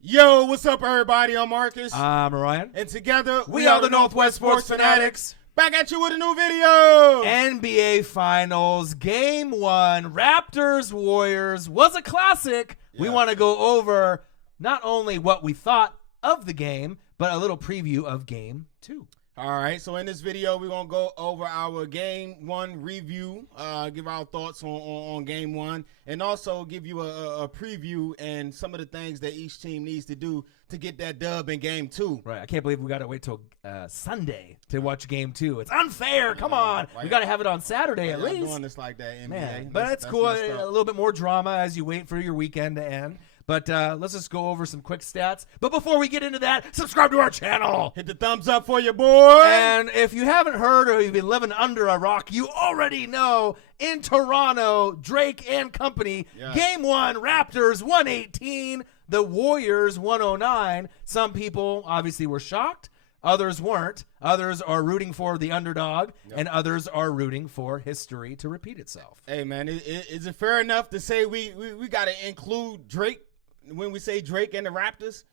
Yo, what's up, everybody? I'm Marcus. I'm Ryan. And together, we are the Northwest Sports Fanatics. Back at you with a new video. NBA Finals, Game 1, Raptors, Warriors was a classic. Yeah. We want to go over not only what we thought of the game, but a little preview of Game 2. All right, so in this video, we're going to go over our Game 1 review, give our thoughts on Game 1, and also give you a preview and some of the things that each team needs to do to get that dub in Game 2. Right, I can't believe we got to wait till Sunday to watch Game 2. It's unfair. Come on. We got to have it on Saturday at least. Doing this like that, NBA. Man, but it's cool. A little bit more drama as you wait for your weekend to end. But let's just go over some quick stats. But before we get into that, subscribe to our channel. Hit the thumbs up for your boy. And if you haven't heard or you've been living under a rock, you already know in Toronto, Drake and company, Game 1, Raptors 118, the Warriors 109. Some people obviously were shocked. Others weren't. Others are rooting for the underdog, and others are rooting for history to repeat itself. Hey, man, is it fair enough to say we got to include Drake when we say Drake and the Raptors?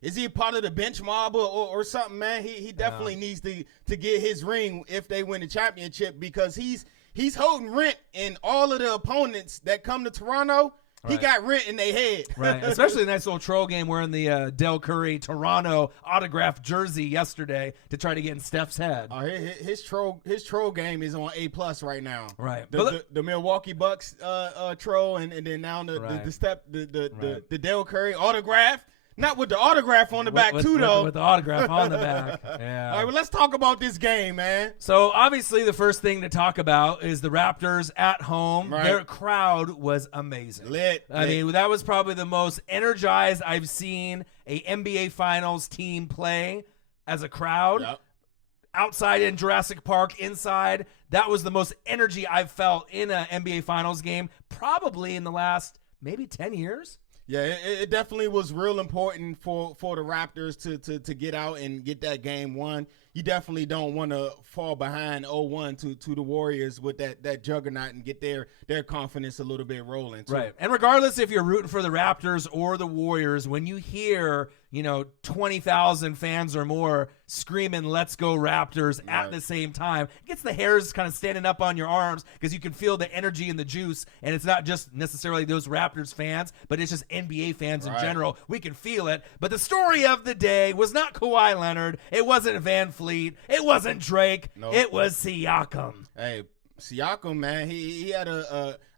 Is he a part of the bench mob or something, man? He definitely needs to get his ring if they win the championship, because he's holding rent in all of the opponents that come to Toronto. He got rent in their head. Right, especially a nice little troll game wearing the Del Curry Toronto autographed jersey yesterday to try to get in Steph's head. His troll game is on A+ right now. Right. The Milwaukee Bucks troll, and then now the Del Curry autograph. Not with the autograph on the back, though. With the autograph on the back. Yeah. All right, well, let's talk about this game, man. So, obviously, the first thing to talk about is the Raptors at home. Right. Their crowd was amazing. Lit. I mean, that was probably the most energized I've seen a NBA Finals team play as a crowd. Yep. Outside in Jurassic Park, inside. That was the most energy I've felt in an NBA Finals game probably in the last maybe 10 years. Yeah, it definitely was real important for the Raptors to get out and get that game won. You definitely don't want to fall behind 0-1 to the Warriors with that juggernaut and get their confidence a little bit rolling, too. Right. And regardless if you're rooting for the Raptors or the Warriors, when you hear, 20,000 fans or more screaming, "Let's go Raptors" at the same time, it gets the hairs kind of standing up on your arms because you can feel the energy and the juice. And it's not just necessarily those Raptors fans, but it's just NBA fans in general. We can feel it. But the story of the day was not Kawhi Leonard. It wasn't Van Fleet. It wasn't Drake. Nope. It was Siakam. Hey, Siakam, man, he had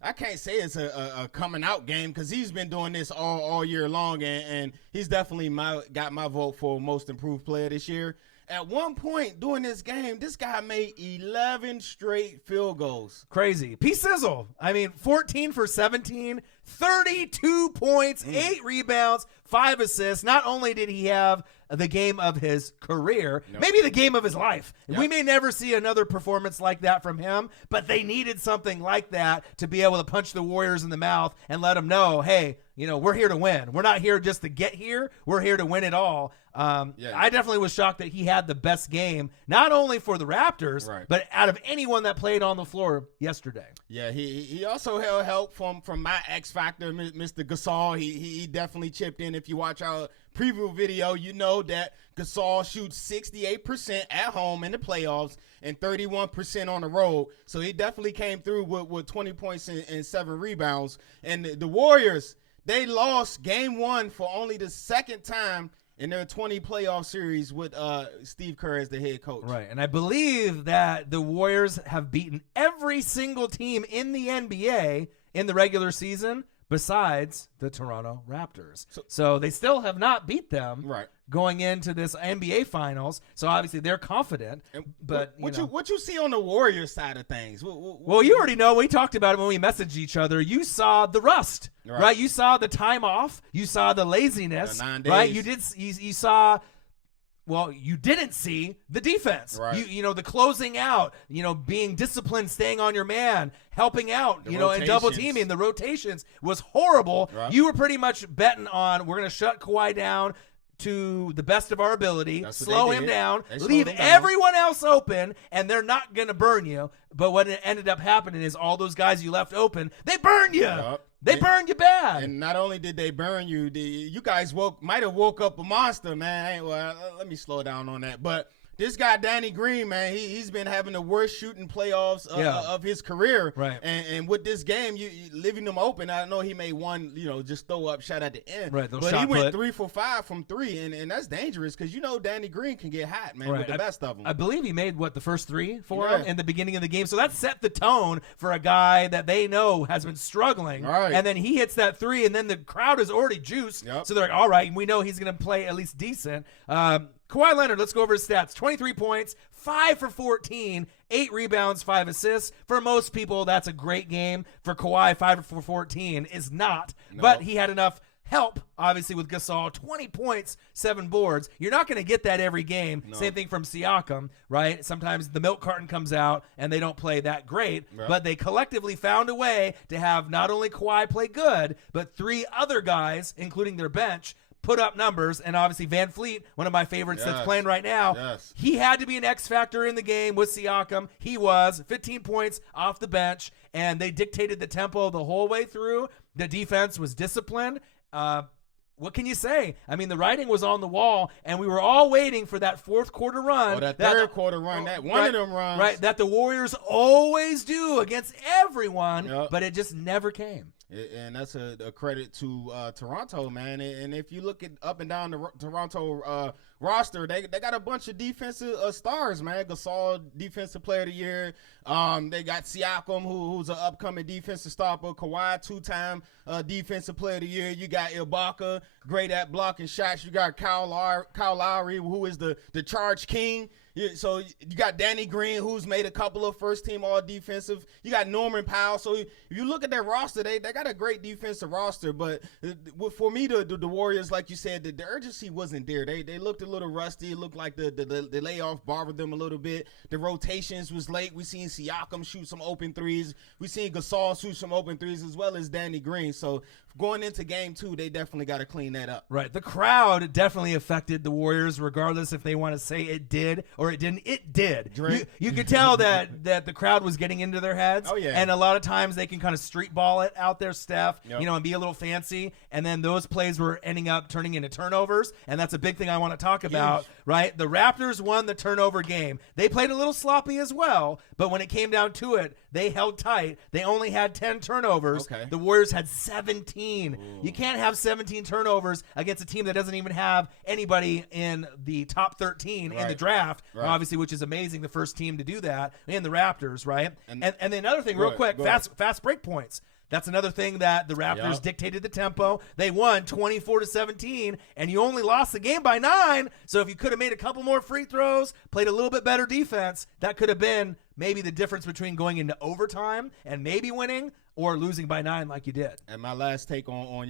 I can't say it's a coming out game because he's been doing this all year long, and he's definitely got my vote for most improved player this year. At one point during this game, this guy made 11 straight field goals. Crazy. P-Sizzle. I mean, 14 for 17, 32 points, 8 rebounds, 5 assists. Not only did he have the game of his career, maybe the game of his life. Yep. We may never see another performance like that from him, but they needed something like that to be able to punch the Warriors in the mouth and let them know, hey, we're here to win. We're not here just to get here. We're here to win it all. I definitely was shocked that he had the best game, not only for the Raptors, but out of anyone that played on the floor yesterday. Yeah, he also held help from my X Factor, Mr. Gasol. He definitely chipped in. If you watch our preview video, you know that Gasol shoots 68% at home in the playoffs and 31% on the road. So he definitely came through with 20 points and 7 rebounds. And the Warriors, they lost Game 1 for only the second time in their 20 playoff series with Steve Kerr as the head coach. Right, and I believe that the Warriors have beaten every single team in the NBA in the regular season besides the Toronto Raptors. So they still have not beat them going into this NBA Finals. So obviously they're confident. But what you see on the Warriors side of things? Well, you already know. We talked about it when we messaged each other. You saw the rust, right? You saw the time off. You saw the laziness, the 9 days. right? You saw. Well, you didn't see the defense. Right. The closing out, being disciplined, staying on your man, helping out, and double teaming. The rotations was horrible. Right. You were pretty much betting on we're going to shut Kawhi down to the best of our ability, slow him down, leave everyone else open, and they're not going to burn you. But what ended up happening is all those guys you left open, they burn you. Yep. They burned you bad. And not only did they burn you, you guys might have woke up a monster, man. Well, let me slow down on that. But this guy, Danny Green, man, he's been having the worst shooting playoffs of his career. Right. And with this game, you leaving them open. I know he made one, just throw up shot at the end. Right. But he went 3 for 5 from 3, and that's dangerous because Danny Green can get hot, man, with the best of them. I believe he made the first 3 for him in the beginning of the game. So that set the tone for a guy that they know has been struggling. Right. And then he hits that 3, and then the crowd is already juiced. Yep. So they're like, all right, we know he's going to play at least decent. Kawhi Leonard, let's go over his stats. 23 points, 5 for 14, 8 rebounds, 5 assists. For most people, that's a great game. For Kawhi, 5 for 14 is not. No. But he had enough help, obviously, with Gasol. 20 points, 7 boards. You're not going to get that every game. No. Same thing from Siakam, right? Sometimes the milk carton comes out, and they don't play that great. Yep. But they collectively found a way to have not only Kawhi play good, but 3 other guys, including their bench, put up numbers. And obviously Van Fleet, one of my favorites that's playing right now, he had to be an X factor in the game with Siakam. He was 15 points off the bench, and they dictated the tempo the whole way through. The defense was disciplined. What can you say? I mean, the writing was on the wall, and we were all waiting for that fourth quarter run. Oh, that third quarter run, that one of them runs. Right, that the Warriors always do against everyone, but it just never came. And that's a credit to Toronto, man. And if you look at up and down the Toronto roster, they got a bunch of defensive stars, man. Gasol, defensive player of the year. They got Siakam, who's an upcoming defensive stopper. Kawhi, 2-time defensive player of the year. You got Ibaka, great at blocking shots. You got Kyle Lowry, who is the charge king. So you got Danny Green, who's made a couple of first-team all-defensive. You got Norman Powell. So if you look at their roster, they got a great defensive roster. But for me, the Warriors, like you said, the urgency wasn't there. They looked a little rusty. It looked like the layoff bothered them a little bit. The rotations was late. We seen Siakam shoot some open threes. We seen Gasol shoot some open threes, as well as Danny Green. So going into game 2, they definitely got to clean that up. Right. The crowd definitely affected the Warriors, regardless if they want to say it did or it didn't. It did. You could tell that the crowd was getting into their heads. Oh, yeah. And a lot of times they can kind of street ball it out there, Steph, and be a little fancy. And then those plays were ending up turning into turnovers. And that's a big thing I want to talk about, right? The Raptors won the turnover game. They played a little sloppy as well, but when it came down to it, they held tight. They only had 10 turnovers. Okay. The Warriors had 17. Ooh. You can't have 17 turnovers against a team that doesn't even have anybody in the top 13 in the draft, obviously, which is amazing, the first team to do that, and the Raptors, right? And then another thing, real quick, fast break points. That's another thing that the Raptors dictated the tempo. They won 24-17, and you only lost the game by 9. So if you could have made a couple more free throws, played a little bit better defense, that could have been maybe the difference between going into overtime and maybe winning or losing by 9 like you did. And my last take on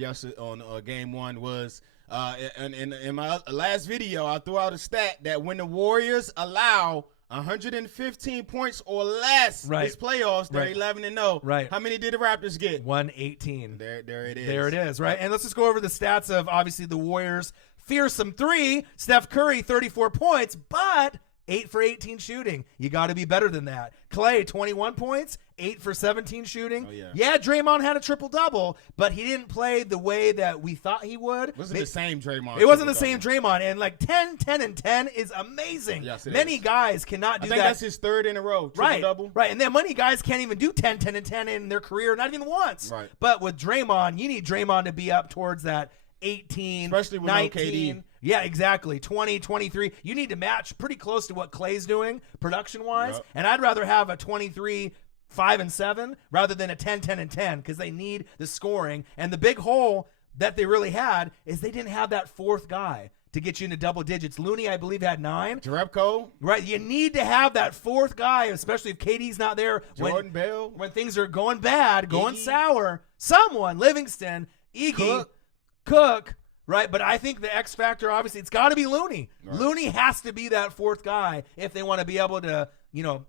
game 1 was in my last video, I threw out a stat that when the Warriors allow 115 points or less this playoffs, they're 11-0. Right. How many did the Raptors get? 118. There it is. There it is, right? And let's just go over the stats of, obviously, the Warriors. Fearsome 3, Steph Curry, 34 points, but 8 for 18 shooting. You got to be better than that. Clay, 21 points, 8 for 17 shooting. Oh, yeah, Draymond had a triple-double, but he didn't play the way that we thought he would. It wasn't the same Draymond. It wasn't the same Draymond. And like 10, 10, and 10 is amazing. Yes, many guys cannot do that. I think that's his third in a row, triple-double. Right, and then many guys can't even do 10, 10, and 10 in their career, not even once. Right. But with Draymond, you need Draymond to be up towards that 18, especially with 19. No KD. Yeah, exactly. 20, 23. You need to match pretty close to what Clay's doing production-wise. Yep. And I'd rather have a 23, 5 and 7 rather than a 10, 10 and 10 because they need the scoring. And the big hole that they really had is they didn't have that fourth guy to get you into double digits. Looney, I believe, had 9. Jerebko. Right. You need to have that fourth guy, especially if KD's not there. Jordan Bell. When things are going bad, going sour. Someone, Livingston, Iggy, Cook. Right, but I think the X factor, obviously, it's got to be Looney. Right. Looney has to be that fourth guy if they want to be able to,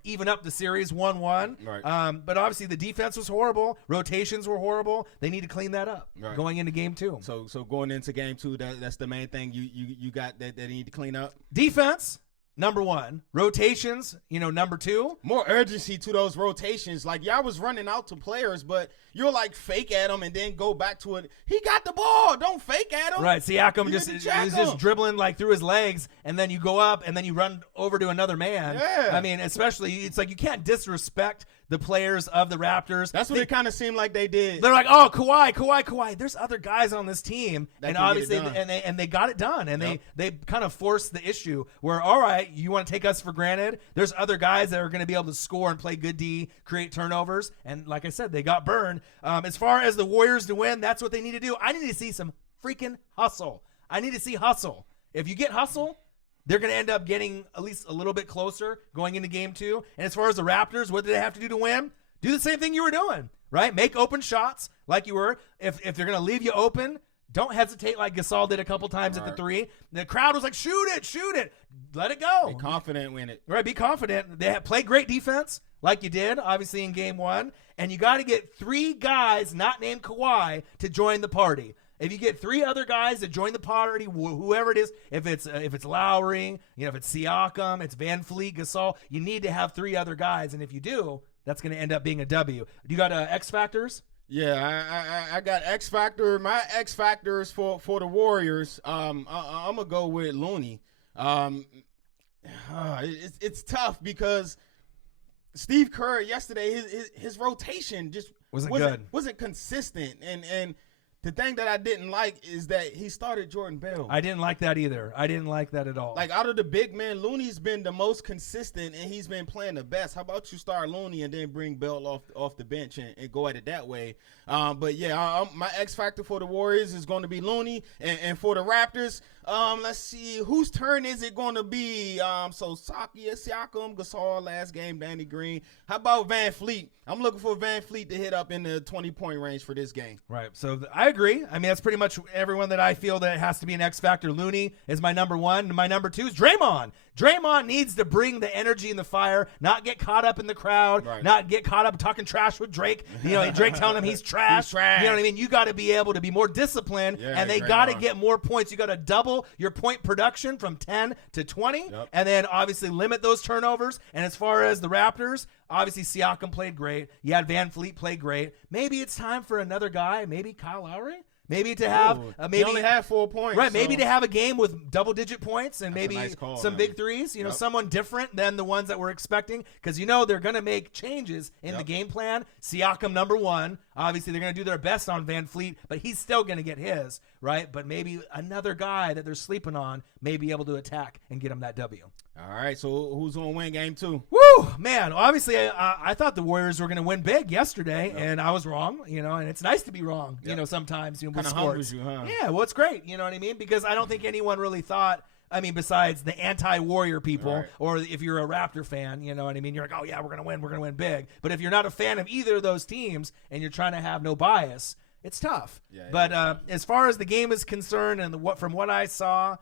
even up the series 1-1. Right. But obviously, the defense was horrible. Rotations were horrible. They need to clean that up going into game 2. So going into game 2, that's the main thing you got that they need to clean up? Defense. number one. Rotations, number two. More urgency to those rotations. Like, y'all was running out to players, but you're like fake at him and then go back to it. He got the ball. Don't fake at him. Right. Siakam He's just dribbling like through his legs, and then you go up and then you run over to another man. Yeah. I mean, especially it's like you can't disrespect the players of the Raptors. That's what it kind of seemed like they did. They're like, oh, Kawhi. There's other guys on this team, That and can get obviously, it done. and they got it done, and Yep. they kind of forced the issue where, all right, you want to take us for granted? There's other guys that are going to be able to score and play good D, create turnovers, and like I said, they got burned. As far as the Warriors to win, that's what they need to do. I need to see some freaking hustle. I need to see hustle. If you get hustle, they're going to end up getting at least a little bit closer going into game two. And as far as the Raptors, what do they have to do to win? Do the same thing you were doing, right? Make open shots like you were. If they're going to leave you open, don't hesitate like Gasol did a couple times at the three. The crowd was like, shoot it. Let it go. Be confident in it. Right, be confident. They play great defense like you did, obviously, in game one. And you got to get three guys not named Kawhi to join the party. If you get three other guys to join the party, whoever it is, if it's Lowry, if it's Siakam, it's Van Fleet, Gasol, you need to have three other guys. And if you do, that's going to end up being a W. Do you got X factors? Yeah, I got X Factor. My X Factors for the Warriors, I'm going to go with Looney. It's tough because Steve Kerr yesterday, his rotation just wasn't consistent. And the thing that I didn't like is that he started Jordan Bell. I didn't like that either. I didn't like that at all. Like, out of the big men, Looney's been the most consistent, and he's been playing the best. How about you start Looney and then bring Bell off the bench and go at it that way? But, yeah, my X factor for the Warriors is going to be Looney. And for the Raptors, let's see, whose turn is it going to be? So Siakam, Gasol, last game, Danny Green. How about Van Fleet? I'm looking for Van Fleet to hit up in the 20-point range for this game. Right. So I agree. I mean, that's pretty much everyone that I feel that has to be an X factor. Looney is my number one. My number two is Draymond. Draymond needs to bring the energy and the fire, not get caught up in the crowd, not get caught up talking trash with Drake. Drake telling him he's trash. He's trash. You know what I mean? You got to be able to be more disciplined, and they got to get more points. You got to double your point production from 10 to 20, and then obviously limit those turnovers. And as far as the Raptors, obviously Siakam played great. You had Van Fleet play great. Maybe it's time for another guy, maybe Kyle Lowry. Maybe to have he only had 4 points. Right, so. maybe to have a game with double-digit points and maybe nice call, some man. big threes, someone different than the ones that we're expecting because they're going to make changes in the game plan. Siakam number one. Obviously, they're going to do their best on Van Fleet, but he's still going to get his, right? But maybe another guy that they're sleeping on may be able to attack and get him that W. All right, so who's going to win game two? Woo, man. Obviously, I thought the Warriors were going to win big yesterday, and I was wrong, and it's nice to be wrong, sometimes with Kind of sports. humbles you, huh? Yeah, well, it's great, you know what I mean? Because I don't think anyone really thought, besides the anti-Warrior people, or if you're a Raptor fan, you know what I mean? You're like, oh, yeah, we're going to win big. But if you're not a fan of either of those teams and you're trying to have no bias, it's tough. But as far as the game is concerned and from what I saw,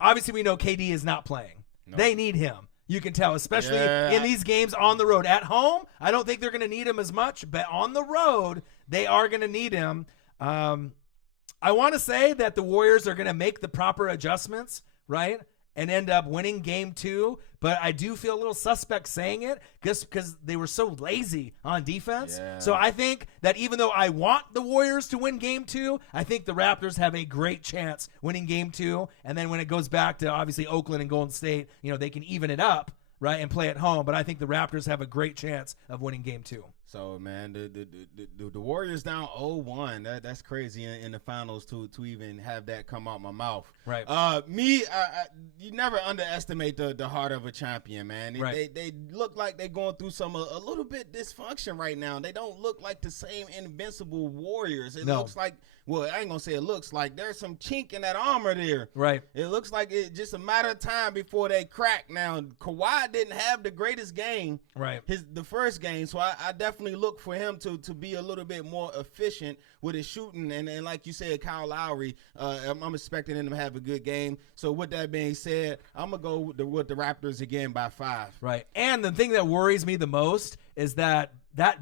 obviously we know KD is not playing. No. They need him. You can tell, especially in these games on the road. At home, I don't think they're going to need him as much, but on the road, they are going to need him. I want to say that the Warriors are going to make the proper adjustments, right, and end up winning game two, but I do feel a little suspect saying it just because they were so lazy on defense. Yeah. So I think that even though I want the Warriors to win game two, I think the Raptors have a great chance winning game two, and then when it goes back to obviously Oakland and Golden State, they can even it up, right, and play at home, but I think the Raptors have a great chance of winning game two. So, man, the Warriors down 0-1. That's crazy in the finals to even have that come out my mouth. Right. You never underestimate the heart of a champion, man. Right. They look like they're going through a little bit dysfunction right now. They don't look like the same invincible Warriors. It looks like, well, I ain't going to say it looks like. There's some chink in that armor there. Right. It looks like it's just a matter of time before they crack. Now, Kawhi didn't have the greatest game. Right. The first game, so I definitely look for him to be a little bit more efficient with his shooting, and like you said, Kyle Lowry, I'm expecting him to have a good game. So with that being said, I'm gonna go with the Raptors again by 5. Right, and the thing that worries me the most is that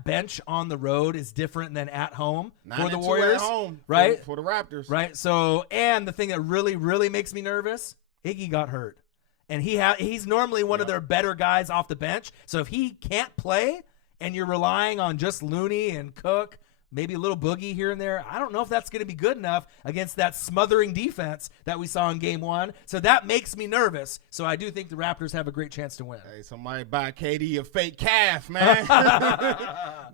bench on the road is different than at home for the Warriors. At home, right, for the Raptors, right. So, and the thing that really, really makes me nervous, Iggy got hurt. and he's normally one of their better guys off the bench. So if he can't play and you're relying on just Looney and Cook, maybe a little Boogie here and there, I don't know if that's going to be good enough against that smothering defense that we saw in game 1. So that makes me nervous. So I do think the Raptors have a great chance to win. Hey, somebody buy KD a fake calf, man.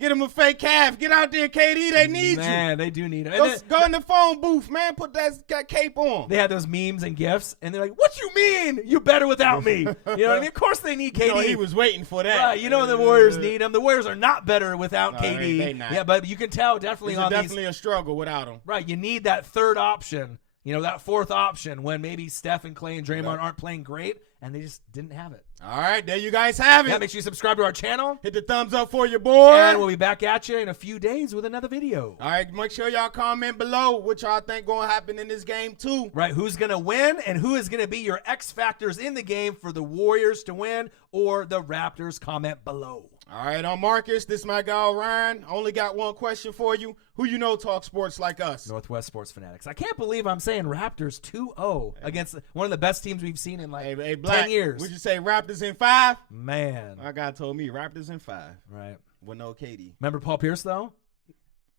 Get him a fake calf. Get out there, KD. They need you. Man, they do need him. Go in the phone booth, man. Put that cape on. They had those memes and gifs, and they're like, what you mean? You better without me. You know what I mean? Of course they need KD. You know, he was waiting for that. Right, you know the Warriors need him. The Warriors are not better without KD. They not. Yeah, but you can tell definitely It's on definitely a struggle without him. Right, you need that third option, that fourth option when maybe Steph and Clay and Draymond aren't playing great, and they just didn't have it. All right, there you guys have it. Yeah, make sure you subscribe to our channel. Hit the thumbs up for your boy. And we'll be back at you in a few days with another video. All right, make sure y'all comment below what y'all think going to happen in this game too. Right, who's going to win and who is going to be your X factors in the game for the Warriors to win or the Raptors. Comment below. All right, I'm Marcus. This is my guy, Ryan. Only got one question for you. Who you know talk sports like us? Northwest Sports Fanatics. I can't believe I'm saying Raptors 2-0 against one of the best teams we've seen in like 10 years. Would you say Raptors in 5? Man. My guy told me Raptors in 5. Right. With no KD. Remember Paul Pierce, though?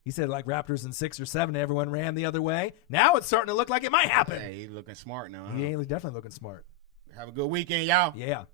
He said like Raptors in 6 or 7, everyone ran the other way. Now it's starting to look like it might happen. Hey, he's looking smart now. Huh? He's definitely looking smart. Have a good weekend, y'all. Yeah.